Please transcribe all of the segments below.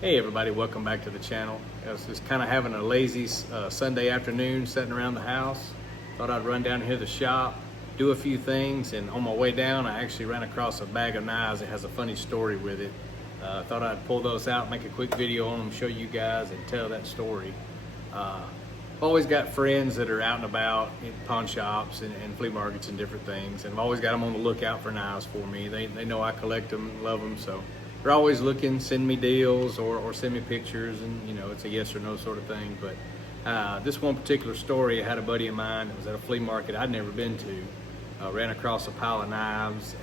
Hey everybody, welcome back to the channel. I was just kind of having a lazy Sunday afternoon sitting around the house. Thought I'd run down here to the shop, do a few things, and on my way down I actually ran across a bag of knives that has a funny story with it. Thought I'd pull those out, make a quick video on them, show you guys and tell that story. I've always got friends that are out and about in pawn shops and flea markets and different things, and I've always got them on the lookout for knives for me. They know I collect them, love them, so they're always looking, send me deals or send me pictures, and you know, it's a yes or no sort of thing. But this one particular story, I had a buddy of mine that was at a flea market I'd never been to, ran across a pile of knives,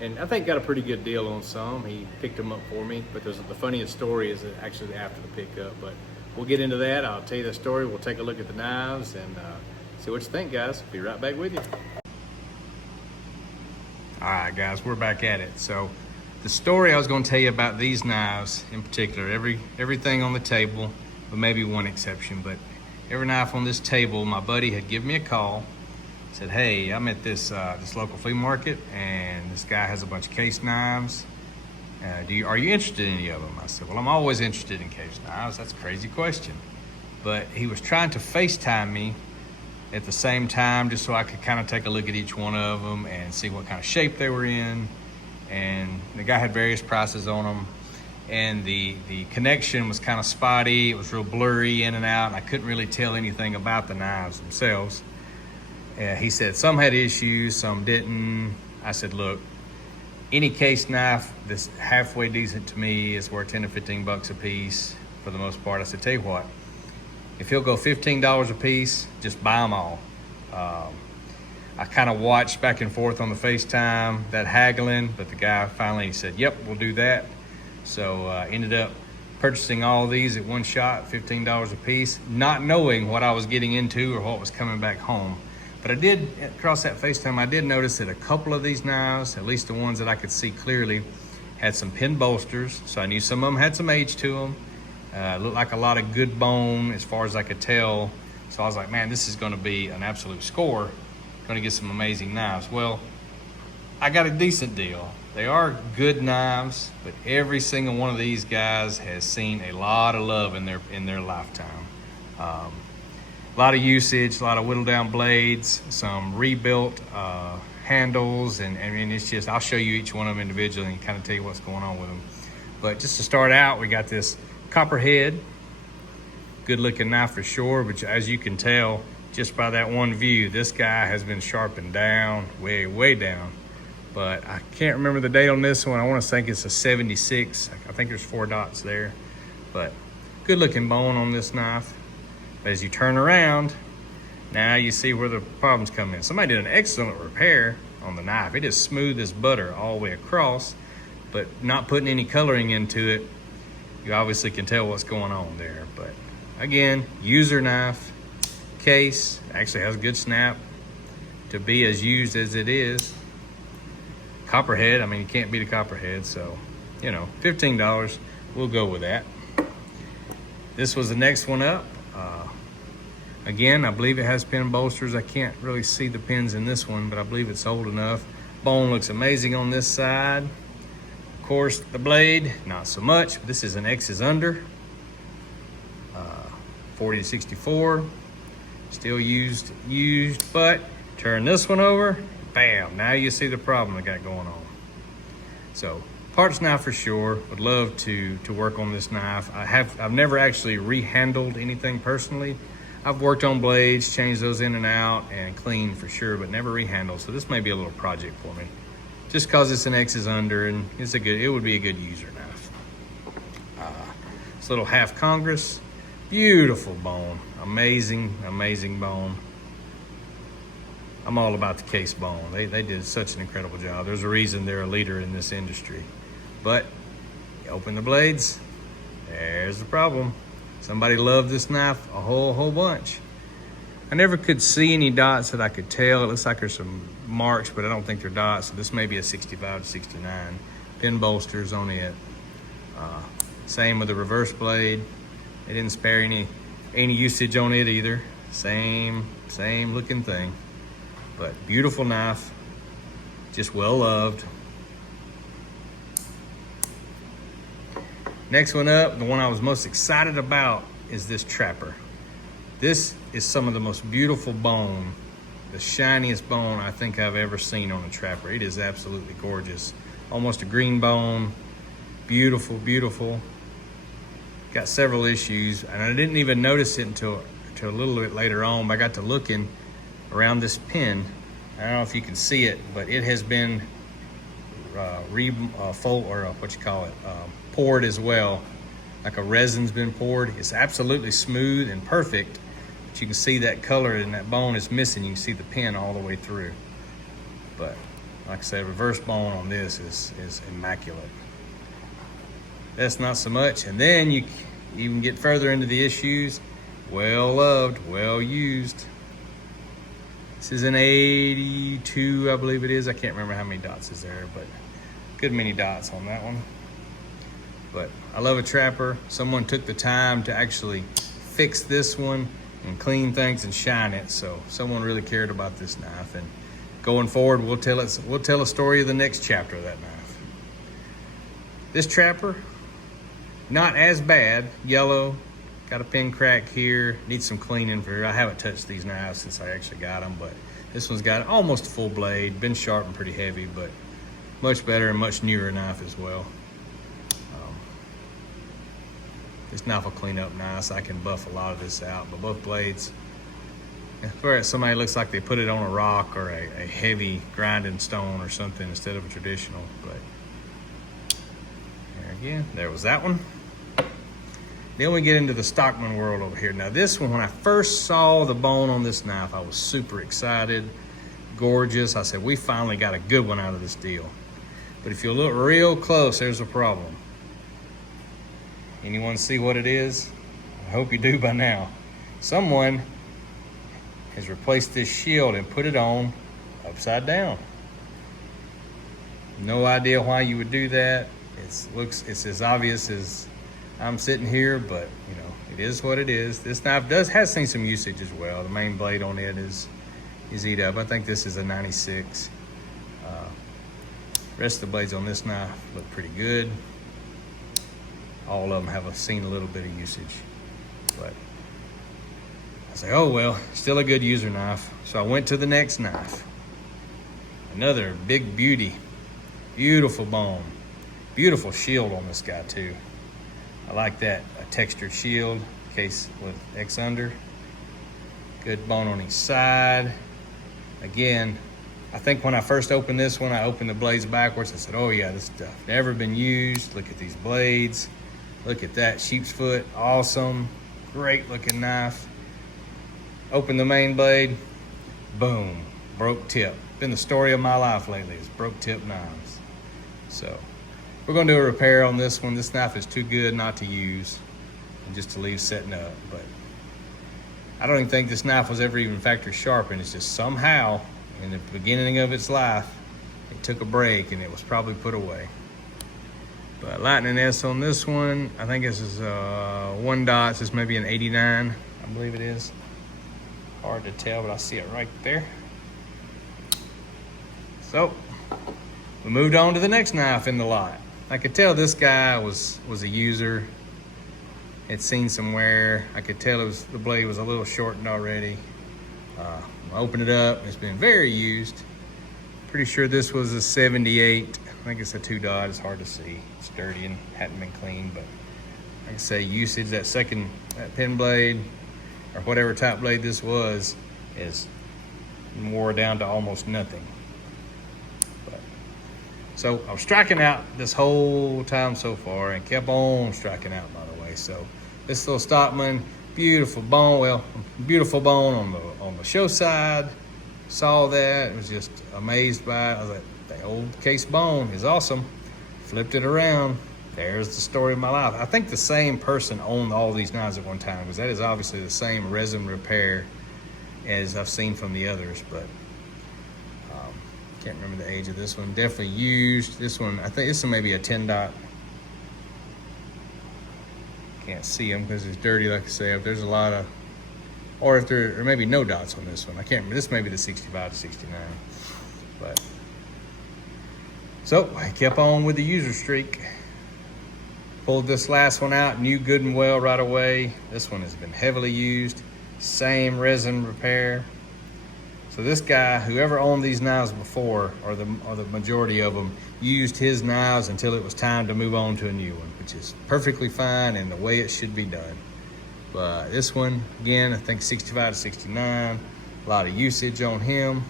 and I think got a pretty good deal on some. He picked them up for me, but the funniest story is actually after the pickup. But we'll get into that. I'll tell you the story. We'll take a look at the knives and see what you think, guys. Be right back with you. All right, guys, we're back at it. So the story I was going to tell you about these knives in particular, everything on the table, with maybe one exception, but every knife on this table, my buddy had given me a call, said, hey, I'm at this local flea market and this guy has a bunch of case knives. Are you interested in any of them? I said, well, I'm always interested in case knives. That's a crazy question. But he was trying to FaceTime me at the same time just so I could kind of take a look at each one of them and see what kind of shape they were in. And the guy had various prices on them, and the connection was kind of spotty. It was real blurry in and out, and I couldn't really tell anything about the knives themselves. He said some had issues, some didn't. I said, look, any case knife that's halfway decent to me is worth 10 to 15 bucks a piece for the most part. I said, tell you what, if he'll go $15 a piece, just buy them all. I kind of watched back and forth on the FaceTime, that haggling, but the guy finally said, yep, we'll do that. So ended up purchasing all of these at one shot, $15 a piece, not knowing what I was getting into or what was coming back home. But I did, across that FaceTime, I did notice that a couple of these knives, at least the ones that I could see clearly, had some pin bolsters. So I knew some of them had some age to them. Looked like a lot of good bone as far as I could tell. So I was like, man, this is gonna be an absolute score. Gonna get some amazing knives. Well, I got a decent deal. They are good knives, but every single one of these guys has seen a lot of love in their lifetime. A lot of usage, a lot of whittled down blades, some rebuilt handles, and it's just, I'll show you each one of them individually and kind of tell you what's going on with them. But just to start out, we got this copperhead, good looking knife for sure, but as you can tell, just by that one view, this guy has been sharpened down, way down. But I can't remember the date on this one. I want to think it's a 76. I think there's 4 dots there. But good looking bone on this knife. But as you turn around, now you see where the problems come in. Somebody did an excellent repair on the knife. It is smooth as butter all the way across, but not putting any coloring into it. You obviously can tell what's going on there. But again, user knife. Case actually has a good snap to be as used as it is. Copperhead, I mean, you can't beat a copperhead, so you know, $15, we'll go with that. This was the next one up. Again, I believe it has pin bolsters. I can't really see the pins in this one, but I believe it's old enough. Bone looks amazing on this side. Of course, the blade, not so much, but this is an X's under. 40 to 64. Still used, but turn this one over, bam, now you see the problem I got going on. So, parts knife for sure, would love to work on this knife. I've never actually rehandled anything personally. I've worked on blades, changed those in and out, and cleaned for sure, but never rehandled, so this may be a little project for me. Just cause it's an X's under, and it would be a good user knife. This little half Congress, beautiful bone. Amazing bone. I'm all about the case bone. They did such an incredible job. There's a reason they're a leader in this industry. But you open the blades, there's the problem. Somebody loved this knife a whole bunch. I never could see any dots that I could tell. It looks like there's some marks, but I don't think they're dots. So this may be a 65 to 69. Pin bolsters on it. Same with the reverse blade. They didn't spare any usage on it either. Same looking thing. But beautiful knife, just well loved. Next one up, the one I was most excited about, is this trapper. This is some of the most beautiful bone, the shiniest bone I think I've ever seen on a trapper. It is absolutely gorgeous. Almost a green bone, beautiful, beautiful. Got several issues, and I didn't even notice it until a little bit later on, but I got to looking around this pin. I don't know if you can see it, but it has been poured as well. Like a resin's been poured. It's absolutely smooth and perfect, but you can see that color and that bone is missing. You can see the pin all the way through. But like I said, reverse bone on this is immaculate. That's not so much. And then you even get further into the issues. Well loved, well used. This is an 82, I believe it is. I can't remember how many dots is there, but good many dots on that one. But I love a trapper. Someone took the time to actually fix this one and clean things and shine it. So someone really cared about this knife. And going forward, we'll tell a story of the next chapter of that knife. This trapper, not as bad. Yellow, got a pin crack here. Needs some cleaning for here. I haven't touched these knives since I actually got them, but this one's got almost a full blade, been sharpened pretty heavy, but much better and much newer knife as well. This knife will clean up nice. I can buff a lot of this out, but both blades, where somebody looks like they put it on a rock or a heavy grinding stone or something instead of a traditional. But there again, there was that one. Then we get into the Stockman world over here. Now this one, when I first saw the bone on this knife, I was super excited, gorgeous. I said, we finally got a good one out of this deal. But if you look real close, there's a problem. Anyone see what it is? I hope you do by now. Someone has replaced this shield and put it on upside down. No idea why you would do that. It's as obvious as I'm sitting here, but you know, it is what it is. This knife has seen some usage as well. The main blade on it is eat up. I think this is a 96. Rest of the blades on this knife look pretty good. All of them have seen a little bit of usage, but I say, oh well, still a good user knife. So I went to the next knife. Another big beauty, beautiful bone, beautiful shield on this guy too. I like that, a textured shield, case with X under. Good bone on each side. Again, I think when I first opened this one, I opened the blades backwards. I said, oh yeah, this stuff never been used. Look at these blades. Look at that, sheep's foot, awesome. Great looking knife. Open the main blade, boom, broke tip. Been the story of my life lately, is broke tip knives. So we're gonna do a repair on this one. This knife is too good not to use and just to leave setting up. But I don't even think this knife was ever even factory sharpened. It's just somehow in the beginning of its life, it took a break and it was probably put away. But lightning S on this one, I think this is 1 dot. This is maybe an 89, I believe it is. Hard to tell, but I see it right there. So we moved on to the next knife in the lot. I could tell this guy was a user. Had seen some wear. I could tell the blade was a little shortened already. I opened it up, it's been very used. Pretty sure this was a 78. I think it's a 2 dot, it's hard to see. It's dirty and hadn't been cleaned, but like I say, usage, that pin blade, or whatever type blade this was, is wore down to almost nothing. But, so I was striking out this whole time so far and kept on striking out, by the way. So this little Stockman, beautiful bone, beautiful bone on the show side. Saw that, was just amazed by it. I was like, the old case bone is awesome. Flipped it around. There's the story of my life. I think the same person owned all these knives at one time, because that is obviously the same resin repair as I've seen from the others, but can't remember the age of this one. Definitely used. This one, I think this one may be a 10 dot. Can't see them because it's dirty, like I say. If there's a lot of, or if there, or maybe no dots on this one. I can't remember. This may be the 65 to 69, but. So I kept on with the user streak. Pulled this last one out, knew good and well right away. This one has been heavily used. Same resin repair. So this guy, whoever owned these knives before, or the majority of them, used his knives until it was time to move on to a new one, which is perfectly fine and the way it should be done. But this one, again, I think 65 to 69. A lot of usage on him.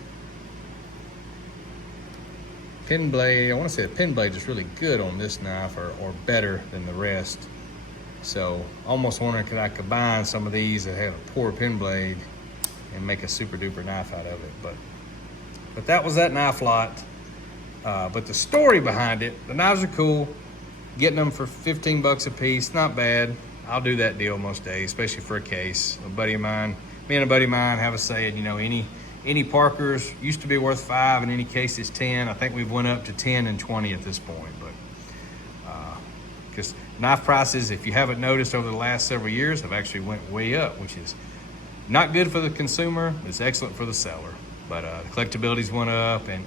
Pin blade, I want to say the pin blade is really good on this knife, or better than the rest. So almost wondering could I combine some of these that have a poor pin blade and make a super duper knife out of it. But that was that knife lot. But the story behind it, the knives are cool. Getting them for 15 bucks a piece, not bad. I'll do that deal most days, especially for a case. Me and a buddy of mine have a saying, you know, any Parkers used to be worth 5, in any case it's 10. I think we've went up to 10 and 20 at this point, but because knife prices, if you haven't noticed over the last several years, have actually went way up, which is not good for the consumer. It's excellent for the seller. But collectabilities went up, and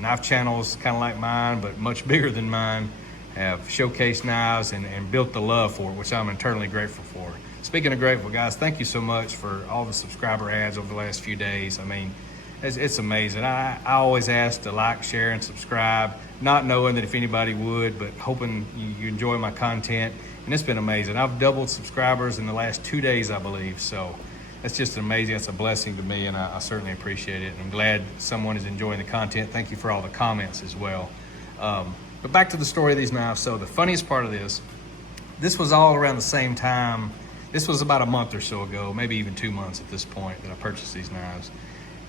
knife channels kind of like mine, but much bigger than mine, have showcased knives and built the love for it, which I'm eternally grateful for. Speaking of grateful, guys, thank you so much for all the subscriber ads over the last few days. I mean, it's amazing. I always ask to like, share, and subscribe, not knowing that if anybody would, but hoping you enjoy my content. And it's been amazing. I've doubled subscribers in the last 2 days, I believe. So that's just amazing. It's a blessing to me, and I certainly appreciate it. And I'm glad someone is enjoying the content. Thank you for all the comments as well. But back to the story of these knives. So the funniest part of this was all around the same time. This was about a month or so ago, maybe even 2 months at this point, that I purchased these knives.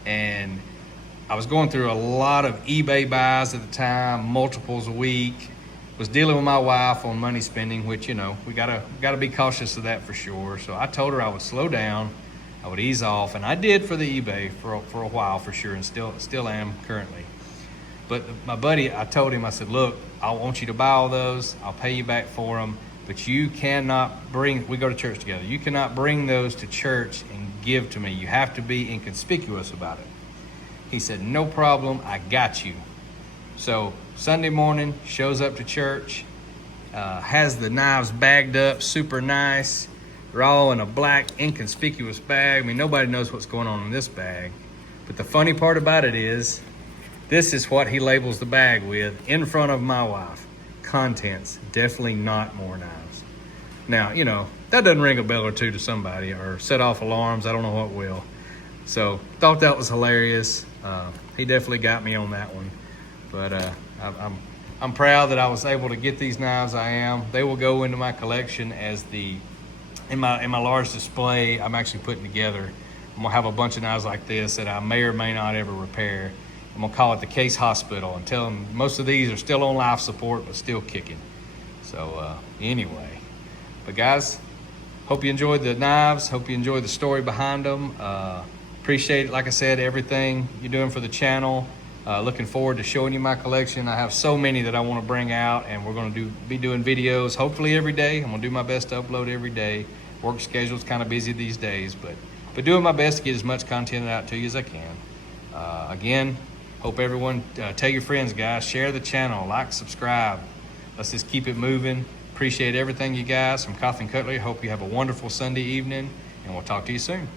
And I was going through a lot of eBay buys at the time, multiples a week. Was dealing with my wife on money spending, which, you know, we gotta be cautious of that for sure. So I told her I would slow down, I would ease off, and I did for the eBay for a while for sure, and still am currently. But my buddy, I told him, I said, look, I want you to buy all those. I'll pay you back for them, but you cannot bring, we go to church together, you cannot bring those to church and give to me. You have to be inconspicuous about it. He said, no problem, I got you. So Sunday morning, shows up to church, has the knives bagged up, super nice. They're all in a black, inconspicuous bag. I mean, nobody knows what's going on in this bag. But the funny part about it is, this is what he labels the bag with in front of my wife. Contents, definitely not more knives. Now, you know, that doesn't ring a bell or two to somebody or set off alarms. I don't know what will. So thought that was hilarious. He definitely got me on that one. But I'm proud that I was able to get these knives. I am. They will go into my collection as in my large display I'm actually putting together. I'm gonna have a bunch of knives like this that I may or may not ever repair. I'm gonna call it the Case Hospital and tell them most of these are still on life support but still kicking. So anyway, but guys, hope you enjoyed the knives. Hope you enjoyed the story behind them. Appreciate it, like I said, everything you're doing for the channel. Looking forward to showing you my collection. I have so many that I want to bring out, and we're going to be doing videos hopefully every day. I'm going to do my best to upload every day. Work schedule's kind of busy these days, but doing my best to get as much content out to you as I can. Again, hope everyone, tell your friends, guys, share the channel, like, subscribe. Let's just keep it moving. Appreciate everything you guys from Cutlery. Hope you have a wonderful Sunday evening, and we'll talk to you soon.